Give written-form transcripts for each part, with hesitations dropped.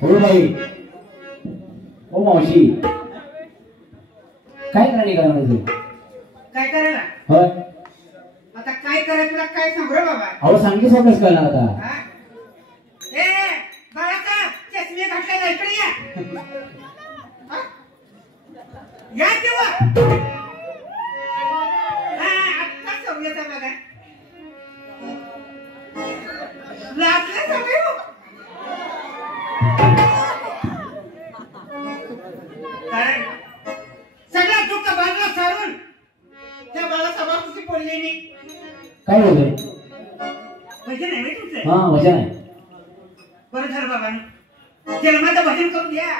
हो बाई ओ मावशी काय करणे करायचं काय करायला होय आता काय करायचं तुला काय सांगू रे बाबा अहो सांगितलं सगळंच कळणार आता ए बाळासाहेब चष्मे घातलेला इकडे या या किंवा आता सवयीचा बघा लागलं सवय कारण सगळं दुःख बाजूला सारून त्या बाळासाहेबांची बोलले मी काय बोलतोय भजन आहे तुमचं हा भजन आहे बरं झालं बाबा जन्माचं भजन करून घ्या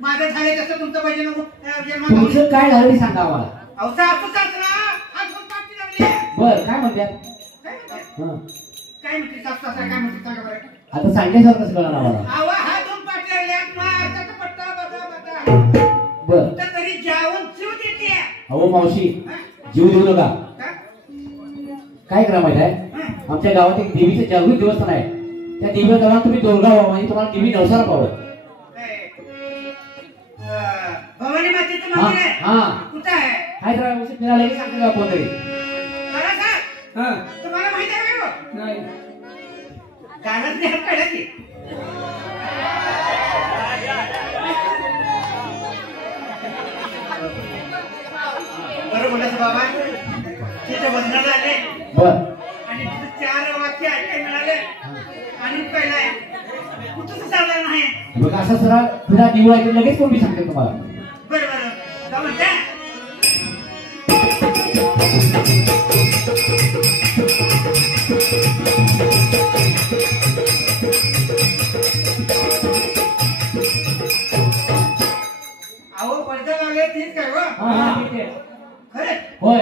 माझं झालंय तसं तुमचं भजन तुमचं काय झालं सांगा आम्हाला अहो सासू सासरा हात धरून पाठी लागली बर काय म्हणतात काय म्हणते सासू सासरा काय म्हणते सांगा बरं आता सांगितलं कसं कळणार आम्हाला अहो हात धरून पाठी लागल्यात मारतात पट्टा बता बता बर तरी जाऊन जीव देते अहो मावशी जीव देऊ नका काय करा माहित आहे आमच्या गावात एक देवीचं जागृत देवस्थान आहे त्या देवीच्या गावात तुम्ही दोरगा व्हा म्हणजे तुम्हाला देवी नवसाला पावत भवानी मातेचं मंदिर आहे कुठं आहे हैदराबाद मिळाले की सांगतो आपण तरी तुम्हाला माहित आहे का नाही गाण्यात नाही कळलं की बरं बोलायचं बाबा तिथे वजनाला आले बर आणि तिथे 4 वाक्य ऐकायला मिळाले आणि पहिला आहे कुठंच चालणार नाही बघ असं सरळ फिरा निवडा की लगेच कोणी सांगते तुम्हाला बरं बरं काय म्हणते अहो पडदा लागले तीच काय हो खरे होय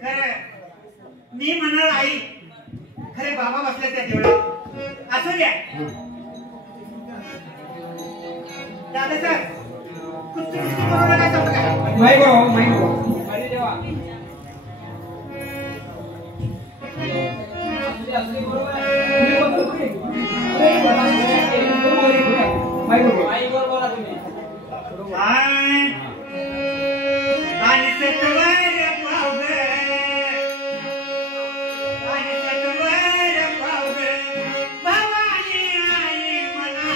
खरं मी म्हणाल आई खरे बाबा बसले त्या देवळात असू द्या दादा सर कुस्ती करू नका समजा काय माईक बाबा माईक बाबा अरे देवा माईक बोला तुम्ही आणि सतवर पावगे आणि सतवर पावगे भवानी आई मला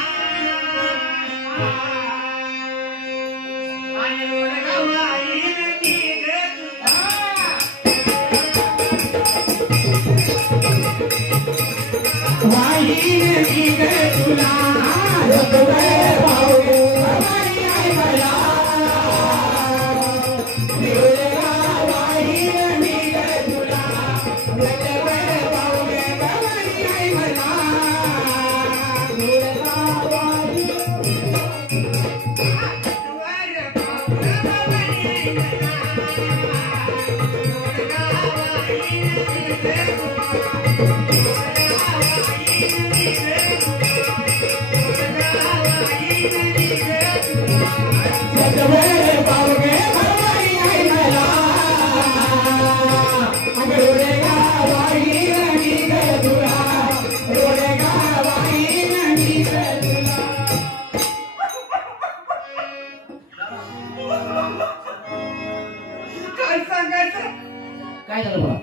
आणि रोडगावाई नदी ग वाई नदी ग तुला सतवर पावगे भवानी आई मला काय झालं बघा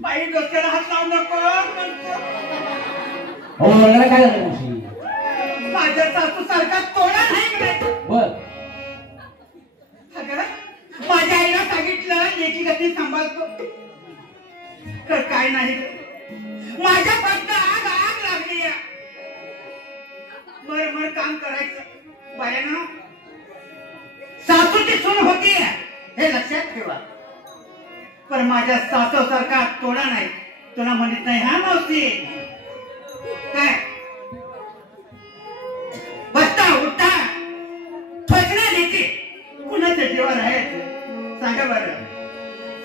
बाई डोक्याला हात लावू नको अहो वडिलांना काय झालं मावशी माझ्या सासू सारखा तोडा नाही म्हणायचं बर अगं माझ्या आईला सांगितलं लेकी गती सांभाळतो तर काय नाही माझ्या पत्ता आग आग लागली मर काम करायचं बायानं सासूची सून होती हे लक्षात ठेवा पण माझ्या सासू सारखा तोडा नाही तुला म्हणत नाही हा मावशी काय बसता उठता फसना देते कुणाच्या जीवावर आहे सांगा बरं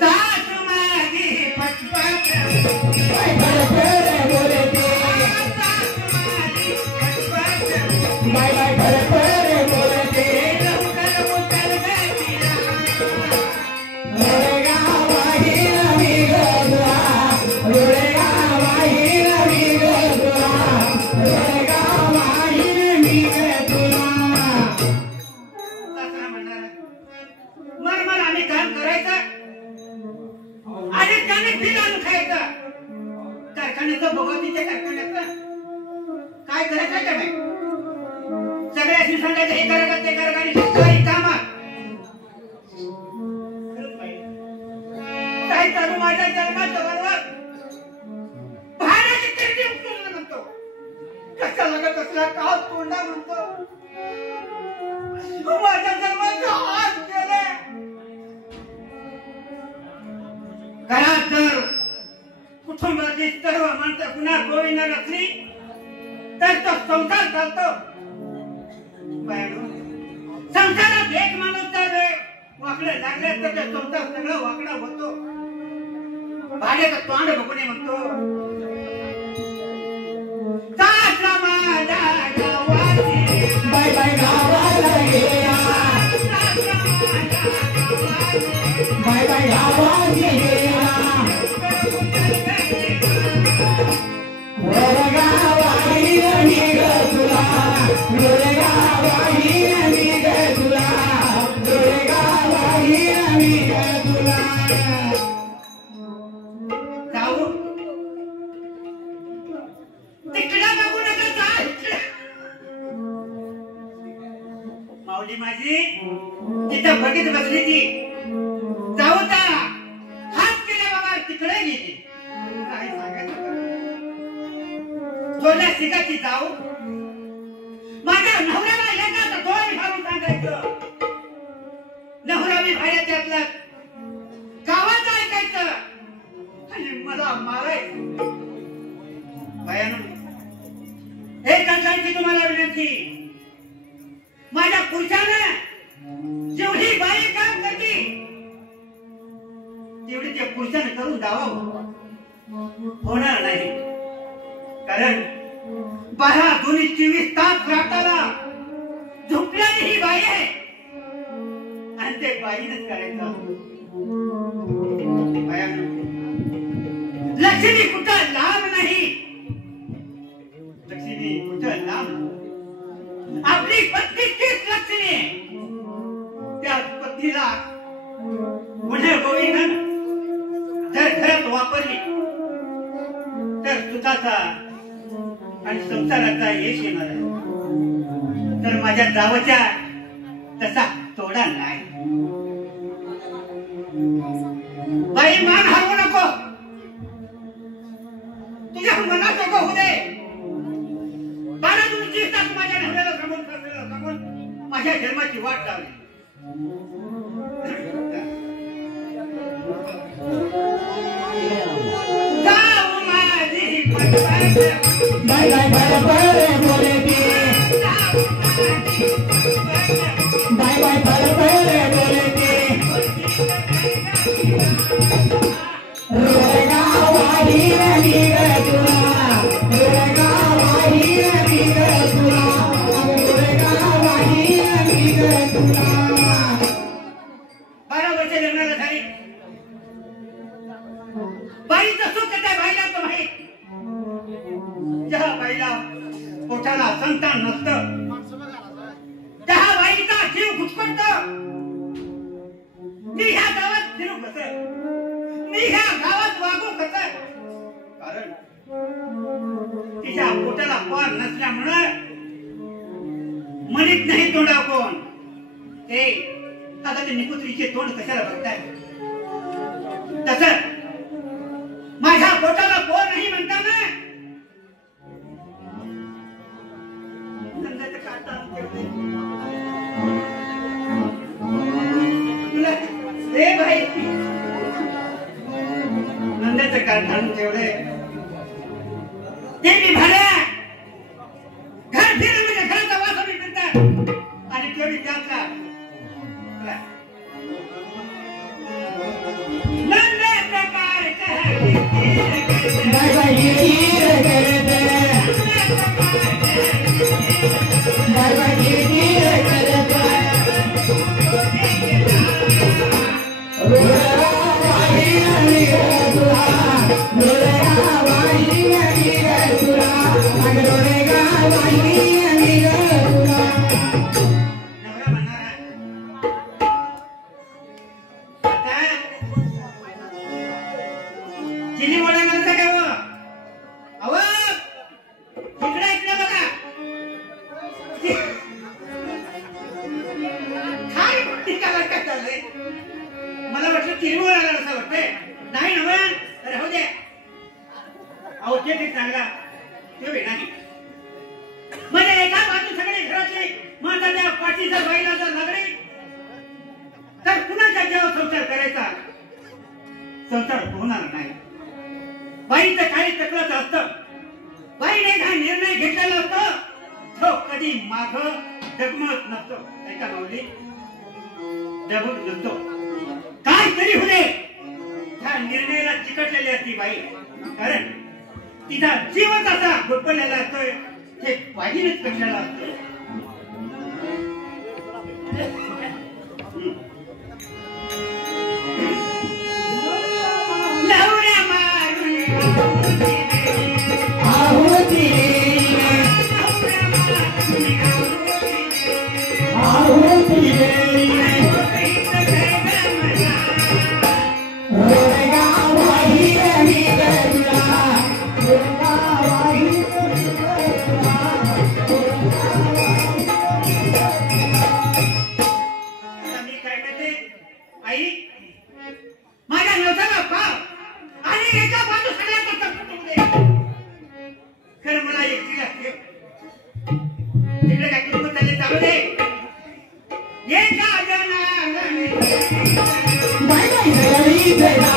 सासू माझी फटफट टिफिन आणून खायचं कारखान्याचं भगवतीच्या कारखान्याचं काय करायचं का नाही सगळ्याशी सांगायचं हे करा ते करा आणि काही कामात काय चालू माझ्या जन्माच्या बरोबर भाड्याची किरडी उचलून म्हणतो कसा लागत असला का तोंडा म्हणतो माझ्या जन्माचा हात गेला घरात जर कुटुंबाची सर्व माणसं पुन्हा गोविंद नसली तर तो संसार चालतो संसारात एक माणूस जर वाकडे लागले तर ते संसार सगळं वाकडा होतो भाड्याचं तोंड बघून म्हणतो बाय बाय गावाला गेला बाय बाय गावाला गेला गोरेगावाही निघ तुला गोरेगावाही निघ तुला गोरेगावाही निघ तुला जाऊ तिकडे बघू नका जा इकडे माऊली माझी तिथं बघित बसली ती जाऊ ता हात केले बाबा तिकडे गेली काय सांगायचं सोन्या शिकाची जाऊ माझ्या नवऱ्याला एका डोळे घालून सांगायचं नवरा मी बाहेर त्यातला गावात ऐकायचं आणि मला मारायचं भयानक हे कंसांची तुम्हाला विनंती माझ्या पुरुषानं जेवढी बाई काम करते तेवढी त्या पुरुषानं करून दावावं होणार नाही कारण 12-24 तास राहताना झोपल्याने ही बाई आहे आणि ते बाईनच करायचं लक्ष्मी कुठं लांब नाही लक्ष्मी कुठं लांब आपली पत्नी तीच लक्ष्मी आहे त्या पत्नीला पुढे गोविंदन जर घरात वापरली तर सुखाचा आणि संसाराचा यश येणार आहे तर माझ्या जावच्या तसा तोडा नाही बाई मान हरवू नको तुझ्या मनात नको होऊ दे 12-24 तास माझ्या नवऱ्याला सांगून माझ्या जन्माची वाट लावली जाऊ माझी बाय बाय बाय बाय बोले ती बाय बाय बाय बाय बोले ती गोरेगावाही निघ तुला गोरेगावाही निघ तुला गोरेगावाही निघ तुला 12 वर्ष लग्नाला झाली बाईचं सुख त्या बाईला तर माहित ज्या बाईला पोटाला संतान नसतं त्या बाईचा जीव घुसमटतो मी ह्या गावात फिरू कसं मी ह्या गावात वागू कसं कारण तिच्या पोटाला पार नसल्यामुळे म्हणत नाही तोंडा कोण हे आता ते निपुत्रीचे तोंड कशाला बघताय तसं माझ्या पोटाला कोण नाही म्हणताना नंदाचं काढताना हे भाई नंदाचं काढताना तेवढे ते मी भाड्या घर फिर म्हणजे घराचा वास मी करतात आणि तेवढी त्यातला नंदाचं बाय बाय गिर करते बाय बाय गिर करते गोरेगावाही निघ तुला गोरेगावाही निघ तुला गोरेगावाही निघ तुला नवरा म्हणणार आता चिरमुळ आला असं वाटतंय नाही ना मग राहू दे अहो ते चांगला ते नाही म्हणजे एका बाजू सगळे घरातले माझा पाठीचा बाईला जर लागले तर कुणाच्या जेव्हा संसार करायचा संसार होणार नाही बाईचं काही तक्रार असतं बाईने काय निर्णय घेतलेला असतो तो कधी माग डगमगत नसतो ऐका माऊली डगमगत नसतो काय तरी होते त्या निर्णयाला चिकटलेली असती बाई कारण तिचा जीवच असा गुडपडलेला असतोय ते बाईनेच कटलेला असतो लावण्या मारून Bye bye,